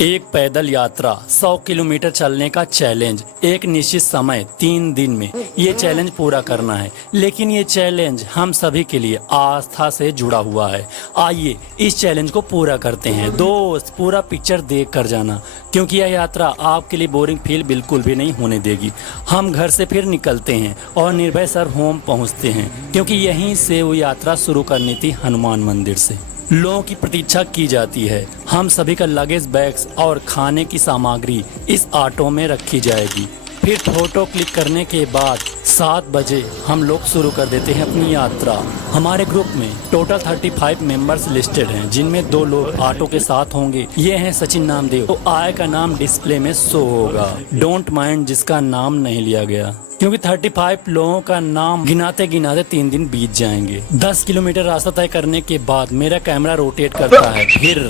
एक पैदल यात्रा 100 किलोमीटर चलने का चैलेंज, एक निश्चित समय 3 दिन में ये चैलेंज पूरा करना है। लेकिन ये चैलेंज हम सभी के लिए आस्था से जुड़ा हुआ है। आइए इस चैलेंज को पूरा करते हैं। दोस्त, पूरा पिक्चर देख कर जाना, क्योंकि यह यात्रा आपके लिए बोरिंग फील बिल्कुल भी नहीं होने देगी। हम घर से फिर निकलते हैं और निर्भय सर होम पहुँचते हैं, क्योंकि यहीं से वो यात्रा शुरू करनी थी हनुमान मंदिर से। लोगों की प्रतीक्षा की जाती है। हम सभी का लगेज, बैग्स और खाने की सामग्री इस ऑटो में रखी जाएगी। फिर फोटो क्लिक करने के बाद 7 बजे हम लोग शुरू कर देते हैं अपनी यात्रा। हमारे ग्रुप में टोटल 35 मेंबर्स लिस्टेड हैं, जिनमें 2 लोग ऑटो के साथ होंगे। ये हैं सचिन नामदेव। तो आय का नाम डिस्प्ले में शो होगा। डोंट माइंड जिसका नाम नहीं लिया गया, क्योंकि 35 लोगों का नाम गिनाते गिनाते 3 दिन बीत जाएंगे। 10 किलोमीटर रास्ता तय करने के बाद मेरा कैमरा रोटेट करता है। फिर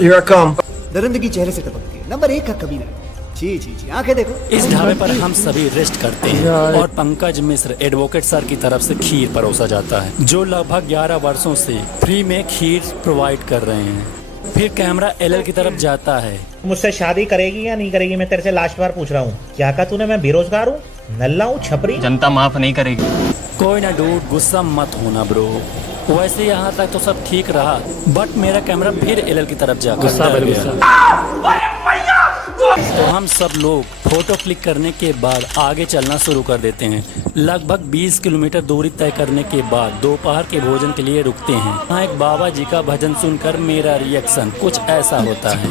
दरिंदगी चेहरे से टपकती है। नंबर 1 का कबीला। जी जी जी, आंखें देखो। इस ढाबे पर हम सभी रेस्ट करते हैं और पंकज मिश्र एडवोकेट सर की तरफ से खीर परोसा जाता है, जो लगभग 11 वर्षों से फ्री में खीर प्रोवाइड कर रहे हैं। फिर कैमरा एलएल की तरफ जाता है। मुझसे शादी करेगी या नहीं करेगी, मैं तेरे से लास्ट बार पूछ रहा हूँ। क्या कहा तूने? मैं बेरोजगार हूँ, नल्ला हूँ, छपरी। जनता माफ नहीं करेगी। कोई ना डूड, गुस्सा मत होना ब्रो। वैसे यहाँ तक तो सब ठीक रहा, बट मेरा कैमरा फिर एलएल की तरफ जाकर डर गया। तो हम सब लोग फोटो क्लिक करने के बाद आगे चलना शुरू कर देते हैं। लगभग 20 किलोमीटर दूरी तय करने के बाद दोपहर के भोजन के लिए रुकते हैं। यहाँ एक बाबा जी का भजन सुनकर मेरा रिएक्शन कुछ ऐसा होता है।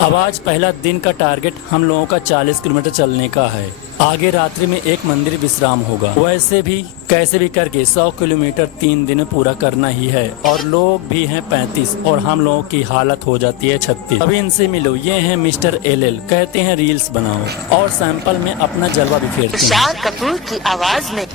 अब आज पहला दिन का टारगेट हम लोगों का 40 किलोमीटर चलने का है। आगे रात्रि में एक मंदिर विश्राम होगा। वैसे भी कैसे भी करके 100 किलोमीटर 3 दिन में पूरा करना ही है, और लोग भी हैं 35 और हम लोगों की हालत हो जाती है 36। अभी इनसे मिलो, ये हैं मिस्टर एलएल। कहते हैं रील्स बनाओ और सैंपल में अपना जलवा बिखेरते हैं। शाह कपूर की आवाज में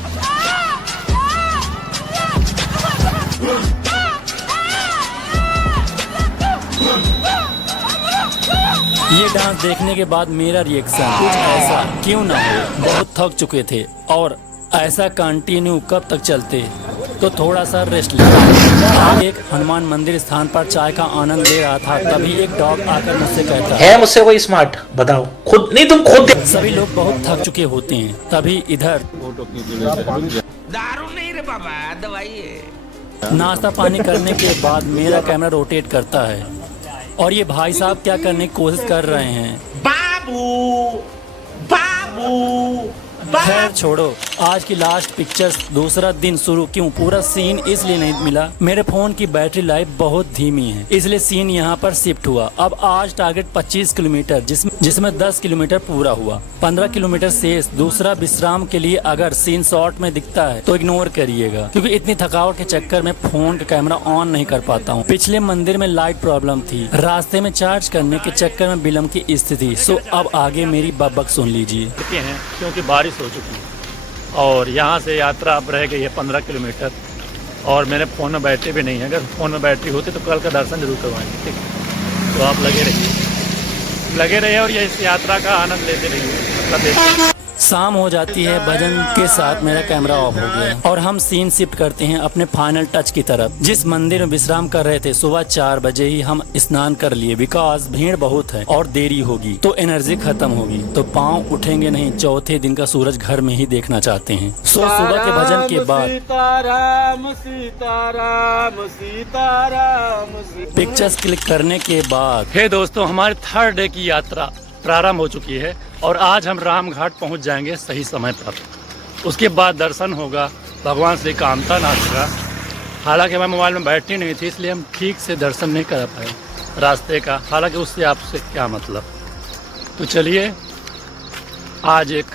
ये डांस देखने के बाद मेरा रिएक्शन कुछ ऐसा क्यों ना हो। बहुत थक चुके थे और ऐसा कंटिन्यू कब तक चलते, तो थोड़ा सा रेस्ट लिया। एक हनुमान मंदिर स्थान पर चाय का आनंद ले रहा था, तभी एक डॉग आकर मुझसे कहता है मुझसे कोई स्मार्ट? बताओ खुद नहीं, तुम खुद। सभी लोग बहुत थक चुके होते हैं, तभी इधर दारू नहीं रे बाबा, दवाई है। नाश्ता पानी करने के बाद मेरा कैमरा रोटेट करता है और ये भाई साहब क्या करने की कोशिश कर रहे हैं। बाबू बाबू खैर छोड़ो, आज की लास्ट पिक्चर्स। दूसरा दिन शुरू क्यों, पूरा सीन इसलिए नहीं मिला, मेरे फोन की बैटरी लाइफ बहुत धीमी है, इसलिए सीन यहाँ पर शिफ्ट हुआ। अब आज टारगेट 25 किलोमीटर, जिसमें 10 किलोमीटर पूरा हुआ, 15 किलोमीटर शेष। दूसरा विश्राम के लिए अगर सीन शॉर्ट में दिखता है तो इग्नोर करिएगा, क्योंकि इतनी थकावट के चक्कर में फोन का कैमरा ऑन नहीं कर पाता हूँ। पिछले मंदिर में लाइट प्रॉब्लम थी, रास्ते में चार्ज करने के चक्कर में विलम्ब की स्थिति। सो अब आगे मेरी बकबक सुन लीजिए। क्योंकि बारिश हो चुकी है और यहाँ से यात्रा अब रह गई है 15 किलोमीटर, और मेरे फ़ोन में बैटरी भी नहीं है। अगर फ़ोन में बैटरी होती तो कल का दर्शन जरूर करवाएंगे, ठीक है? तो आप लगे रहिए और ये इस यात्रा का आनंद लेते रहिए। शाम हो जाती है, भजन के साथ मेरा कैमरा ऑफ हो गया और हम सीन शिफ्ट करते हैं अपने फाइनल टच की तरफ। जिस मंदिर में विश्राम कर रहे थे, सुबह 4 बजे ही हम स्नान कर लिए, बिकॉज भीड़ बहुत है और देरी होगी तो एनर्जी खत्म होगी, तो पाँव उठेंगे नहीं। चौथे दिन का सूरज घर में ही देखना चाहते हैं। सो सुबह के भजन के बाद पिक्चर्स क्लिक करने के बाद हे दोस्तों, हमारे 3rd डे की यात्रा प्रारंभ हो चुकी है और आज हम राम घाट पहुँच जाएंगे सही समय पर। उसके बाद दर्शन होगा भगवान श्री कामतानाथ का। हालांकि हमारे मोबाइल में बैटरी नहीं थी, इसलिए हम ठीक से दर्शन नहीं कर पाए रास्ते का। हालांकि उससे आपसे क्या मतलब। तो चलिए आज एक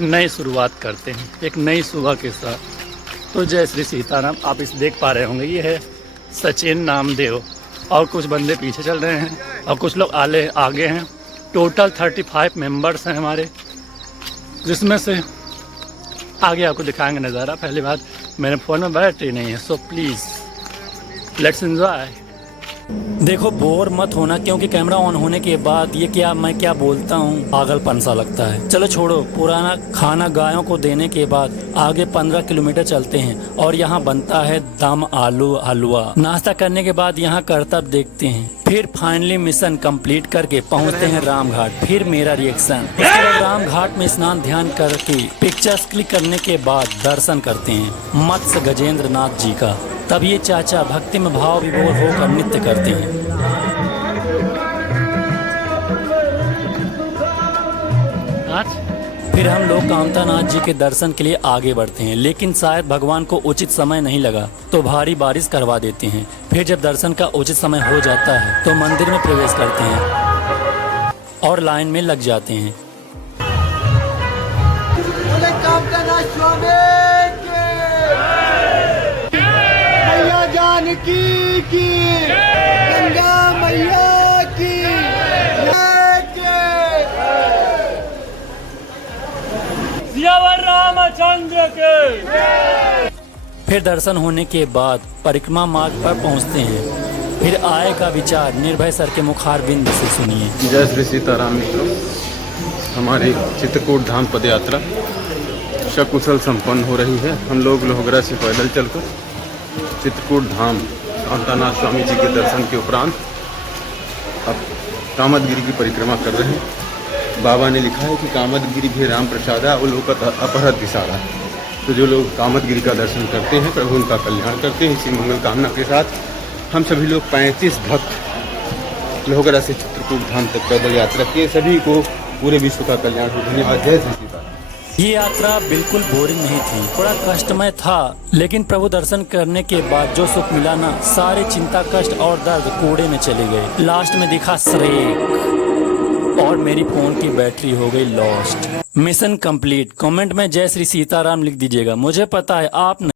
नई शुरुआत करते हैं, एक नई सुबह के साथ। तो जय श्री सीताराम। आप इस देख पा रहे होंगे, ये है सचिन नामदेव और कुछ बंदे पीछे चल रहे हैं और कुछ लोग आगे हैं। टोटल 35 मेंबर्स हैं हमारे, जिसमें से आगे आपको दिखाएंगे नज़ारा। पहली बात, मेरे फ़ोन में बैटरी नहीं है, सो प्लीज़ लेट्स एंजॉय। देखो बोर मत होना, क्योंकि कैमरा ऑन होने के बाद ये क्या मैं क्या बोलता हूँ पागलपन सा लगता है। चलो छोड़ो, पुराना खाना गायों को देने के बाद आगे 15 किलोमीटर चलते हैं और यहाँ बनता है दम आलू हलवा। नाश्ता करने के बाद यहाँ करतब देखते हैं, फिर फाइनली मिशन कंप्लीट करके पहुँचते हैं रामघाट। फिर मेरा रिएक्शन, उसके बाद रामघाट में स्नान ध्यान करके पिक्चर्स क्लिक करने के बाद दर्शन करते हैं मत्स्य गजेंद्र नाथ जी का। तब ये चाचा भक्ति में भाव विभोर होकर नृत्य करते हैं। फिर हम लोग कामतानाथ जी के दर्शन के लिए आगे बढ़ते हैं, लेकिन शायद भगवान को उचित समय नहीं लगा तो भारी बारिश करवा देते हैं। फिर जब दर्शन का उचित समय हो जाता है तो मंदिर में प्रवेश करते हैं और लाइन में लग जाते हैं। मैया जानकी की, गंगा मैया की, रामचंद्र के। फिर दर्शन होने के बाद परिक्रमा मार्ग पर पहुंचते हैं। फिर आय का विचार निर्भय सर के मुखारबिंद से सुनिए। जय श्री सीताराम मित्रों, हमारी चित्रकूट धाम पद यात्रा सकुशल संपन्न हो रही है। हम लोग लोहगरा से पैदल चलकर चित्रकूट धाम कामतानाथ स्वामी जी के दर्शन के उपरांत अब कामदगिरी की परिक्रमा कर रहे हैं। बाबा ने लिखा है कि कामदगिरी भी राम प्रसादा अवलोकत अपहरत दिशारा। तो जो लोग कामदगिरी का दर्शन करते हैं प्रभु उनका कल्याण करते हैं। इसी मंगल कामना के साथ हम सभी लोग 35 भक्त लोहगरा से चित्रकूट धाम तक पैदल यात्रा किए। सभी को पूरे विश्व का कल्याण हो। धन्यवाद। जय श्री सीताराम। ये यात्रा बिल्कुल बोरिंग नहीं थी, थोड़ा कष्टमय था, लेकिन प्रभु दर्शन करने के बाद जो सुख मिला ना, सारे चिंता कष्ट और दर्द कूड़े में चले गए। लास्ट में दिखा श्रेक और मेरी फोन की बैटरी हो गई लॉस्ट। Mission complete. कमेंट में जय श्री सीताराम लिख दीजिएगा। मुझे पता है आप नहीं